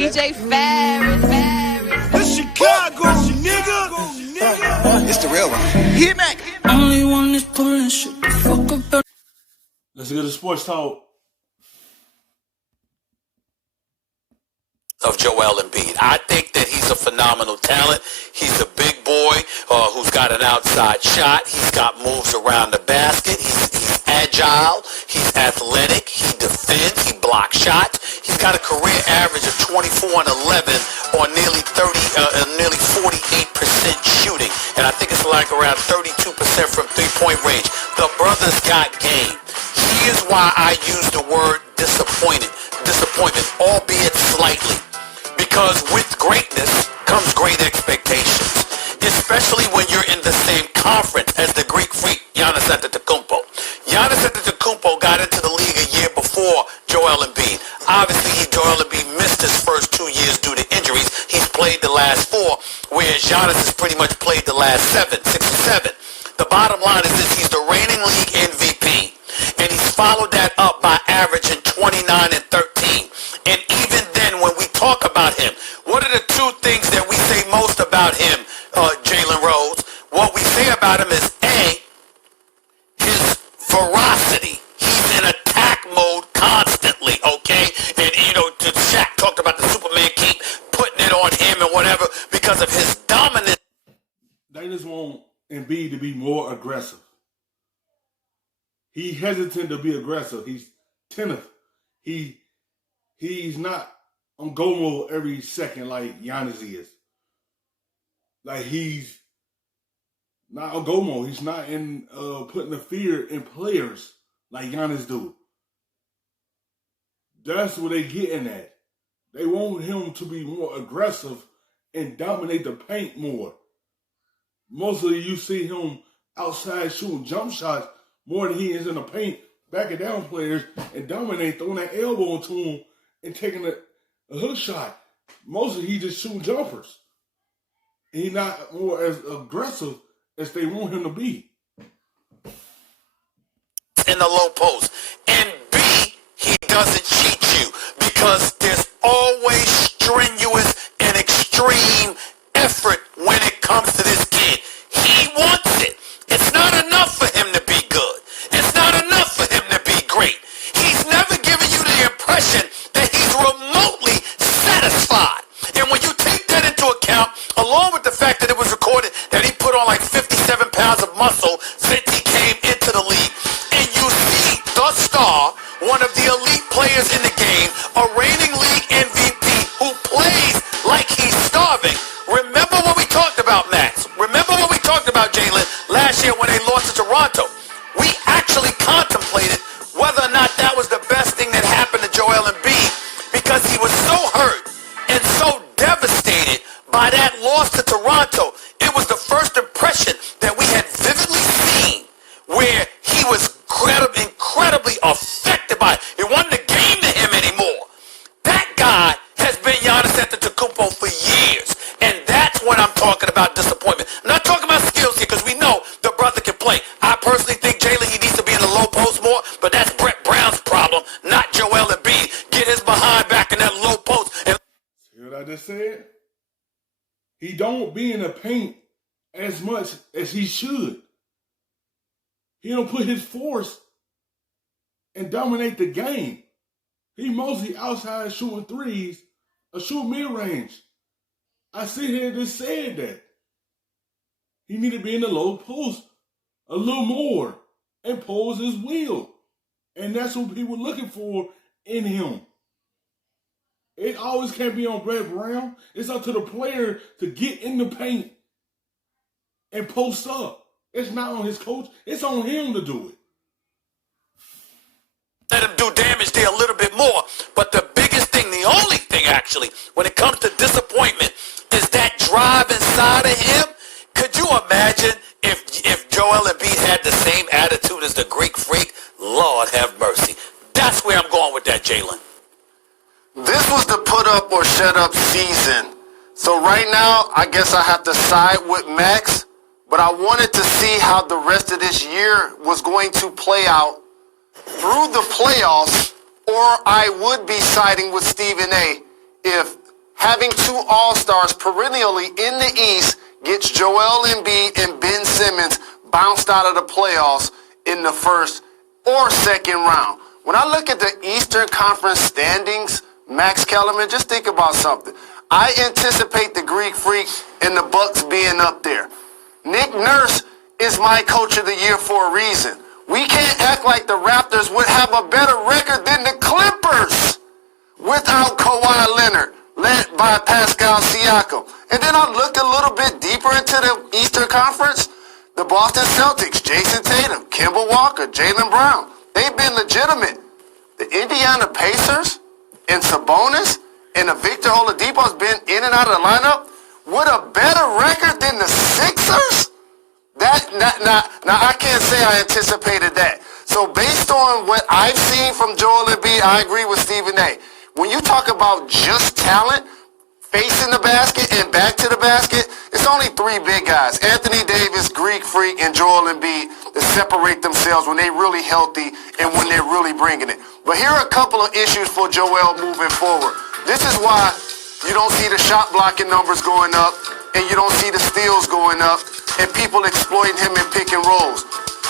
DJ Ferris. The Chicago, nigga. It's the real one. Hit me. Only one is pulling shit the fuck up. Let's get to sports talk. Of Joel Embiid. I think that he's a phenomenal talent. He's a big boy who's got an outside shot. He's got moves around the basket. He's agile. He's athletic. He defends. He blocks shots. He's got a career average of 24 and 11 on nearly 48% shooting. And I think it's like around 32% from three-point range. The brother's got game. Here's why I use the word disappointment, albeit slightly. Because with greatness comes great expectations, especially when you're in the same conference as the Greek freak, Giannis Antetokounmpo. Giannis Antetokounmpo got into the league a year before Joel Embiid. Obviously, Joel Embiid missed his first 2 years due to injuries. He's played the last 4, whereas Giannis has pretty much played the last 6 or 7. The bottom line is this: he's the reigning league MVP, and he's followed that up by averaging 29 and 13. And even then, when we talk about him, what are the 2 things that we say most about him, Jalen Rose? What we say about him is, A, his ferocity. He's in attack mode constantly, okay? And, Shaq talked about the Superman keep putting it on him and whatever because of his dominance. They just want Embiid to be more aggressive. He's hesitant to be aggressive. He's tentative. He's not on go mode every second like Giannis is. Like, he's not on go mode. He's not in putting the fear in players like Giannis do. That's what they getting at. They want him to be more aggressive and dominate the paint more. Mostly you see him outside shooting jump shots more than he is in the paint, backing down players and dominate, throwing that elbow into him and taking a hook shot. Mostly he just shooting jumpers. And he's not more as aggressive as they want him to be. In the low post. And B, he doesn't cheat you because there's always strenuous and extreme effort when it comes to this kid. He wants it. It's not enough for him to be good. It's not enough for him to be great. He's never given you the impression that he's remotely satisfied. And when you take that into account, along with the fact that it was recorded that he put on like 57 pounds of muscle since he came into the league, and you see the star, one of the elite players in the game, a reigning league MVP who plays like he's starving. Remember what we talked about, Max. Remember what we talked about, Jalen, last year when they lost to Toronto. We actually contemplated whether or not that was the best thing that happened to Joel Embiid because he was so hurt and so devastated by that loss to Toronto. It was the first impression that we had vividly seen where he was incredibly affected by it. It wasn't a game to him anymore. That guy has been Giannis Antetokounmpo for years, and that's when I'm talking about disappointment. I'm not talking about skills here because we know the brother can play. I personally think Jalen, he needs to be in the low post more, but that's Brett Brown's problem, not Joel Embiid. Get his behind back in that low post. See what I just said? He don't be in the paint as much as he should. He don't put his force and dominate the game. He mostly outside shooting threes or shoot mid-range. I sit here and just said that. He need to be in the low post a little more and pose his will. And that's what people are looking for in him. It always can't be on Brett Brown. It's up to the player to get in the paint and post up. It's not on his coach. It's on him to do it. Let him do damage there a little bit more. But the biggest thing, the only thing actually, when it comes to disappointment, is that drive inside of him. Could you imagine if Joel Embiid had the same attitude as the Greek freak? Lord have mercy. That's where I'm going with that, Jalen. This was the put up or shut up season. So right now, I guess I have to side with Max. But I wanted to see how the rest of this year was going to play out through the playoffs, or I would be siding with Stephen A. if Having two All-Stars perennially in the East gets Joel Embiid and Ben Simmons bounced out of the playoffs in the first or second round. When I look at the Eastern Conference standings, Max Kellerman, just think about something. I anticipate the Greek Freak and the Bucks being up there. Nick Nurse is my coach of the year for a reason. We can't act like the Raptors would have a better record than the Clippers without Kawhi Leonard, led by Pascal Siakam. And then I look a little bit deeper into the Eastern Conference. The Boston Celtics, Jason Tatum, Kemba Walker, Jaylen Brown, they've been legitimate. The Indiana Pacers and Sabonis and the Victor Oladipo's been in and out of the lineup with a better record than the Sixers? Now I can't say I anticipated that. So based on what I've seen from Joel Embiid, I agree with Stephen A. When you talk about just talent, facing the basket and back to the basket, it's only three big guys, Anthony Davis, Greek Freak, and Joel Embiid, that separate themselves when they're really healthy and when they're really bringing it. But here are a couple of issues for Joel moving forward. This is why you don't see the shot blocking numbers going up and you don't see the steals going up and people exploiting him in pick and rolls.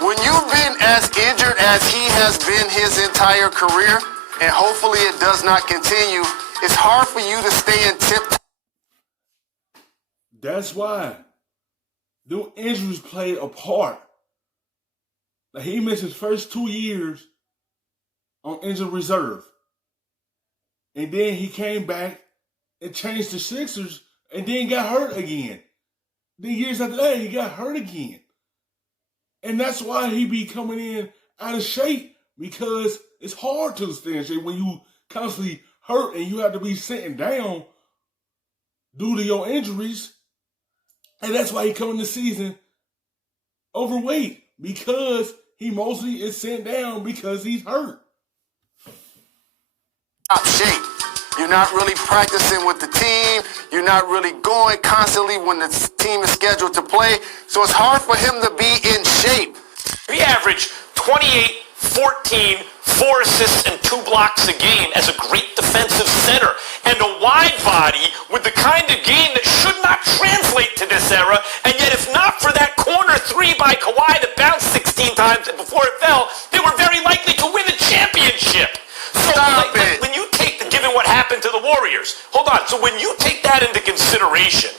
When you've been as injured as he has been his entire career, and hopefully it does not continue, it's hard for you to stay in tip. That's why the injuries played a part. Like he missed his first 2 years on injured reserve. And then he came back and changed the Sixers and then got hurt again. Then years after that, he got hurt again. And that's why he be coming in out of shape, because it's hard to stay in shape when you constantly hurt and you have to be sitting down due to your injuries. And that's why he coming this season overweight, because he mostly is sitting down because he's hurt. Top shape. You're not really practicing with the team. You're not really going constantly when the team is scheduled to play. So it's hard for him to be in shape. He averaged 28, 14, 4 assists, and 2 blocks a game as a great defensive center. And a wide body with the kind of game that should not translate to this era. And yet if not for that corner 3 by Kawhi that bounced 16 times before it fell, they were very likely to win the championship. So when you take, given what happened to the Warriors, hold on, so when you take that into consideration,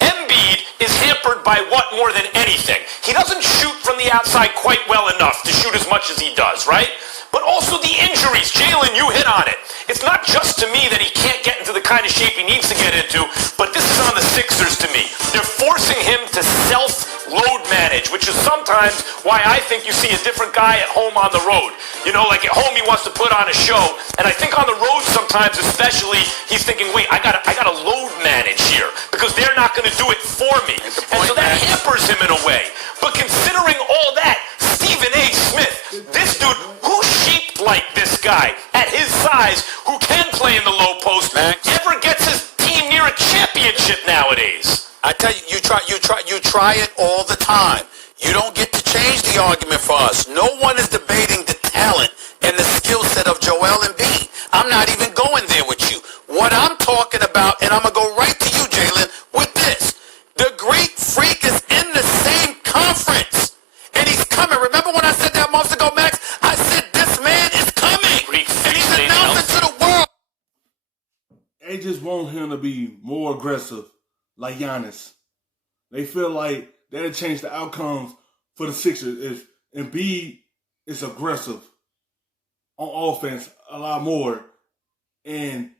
Embiid is hampered by what more than anything? He doesn't shoot from the outside quite well enough to shoot as much as he does, right? But also the injuries. Jalen, you hit on it. It's not just to me that he can't get into the kind of shape he needs to get into, but this is on the Sixers to me. They're forcing him to self-load manage, which is sometimes why I think you see a different guy at home on the road. You know, like at home he wants to put on a show, and I think on the road sometimes especially he's thinking, wait, I gotta load manage here because they're not going to do it for me. And so that hampers him in a way. But considering all that, Stephen A. Smith, this dude, who's shaped like this guy at his size, who can play in the low post, ever gets his team near a championship nowadays? I tell you, you try it all the time. You don't get to change the argument for us. No one is debating the talent and the skill set of Joel Embiid. I'm not even going there with you. What I'm talking about, and I'm going to go right to you, Jalen, with this. The Greek Freak is in the same conference, and he's coming. Remember when I said that months ago, Max? I said this man is coming, and he's announcing to the world. They just want him to be more aggressive, like Giannis. They feel like that'll change the outcomes for the Sixers if Embiid is aggressive on offense a lot more, and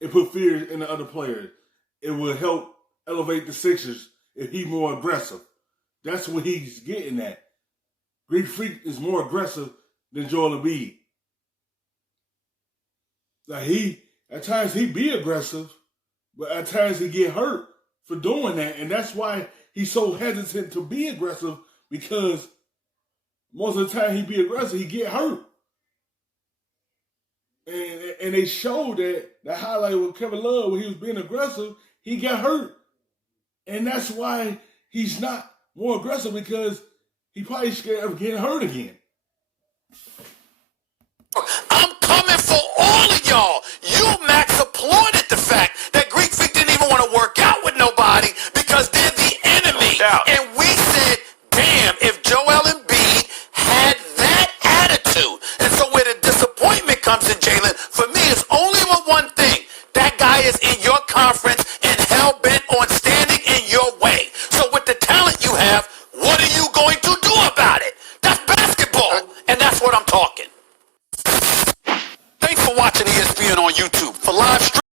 it put fear in the other players. It will help elevate the Sixers if he's more aggressive. That's what he's getting at. Greek Freak is more aggressive than Joel Embiid. Like at times he be aggressive, but at times he get hurt for doing that, and that's why he's so hesitant to be aggressive, because most of the time he be aggressive, he get hurt. And they showed that the highlight with Kevin Love when he was being aggressive, he got hurt. And that's why he's not more aggressive, because he probably scared of getting hurt again. I'm coming for all of y'all. You, Max, applaud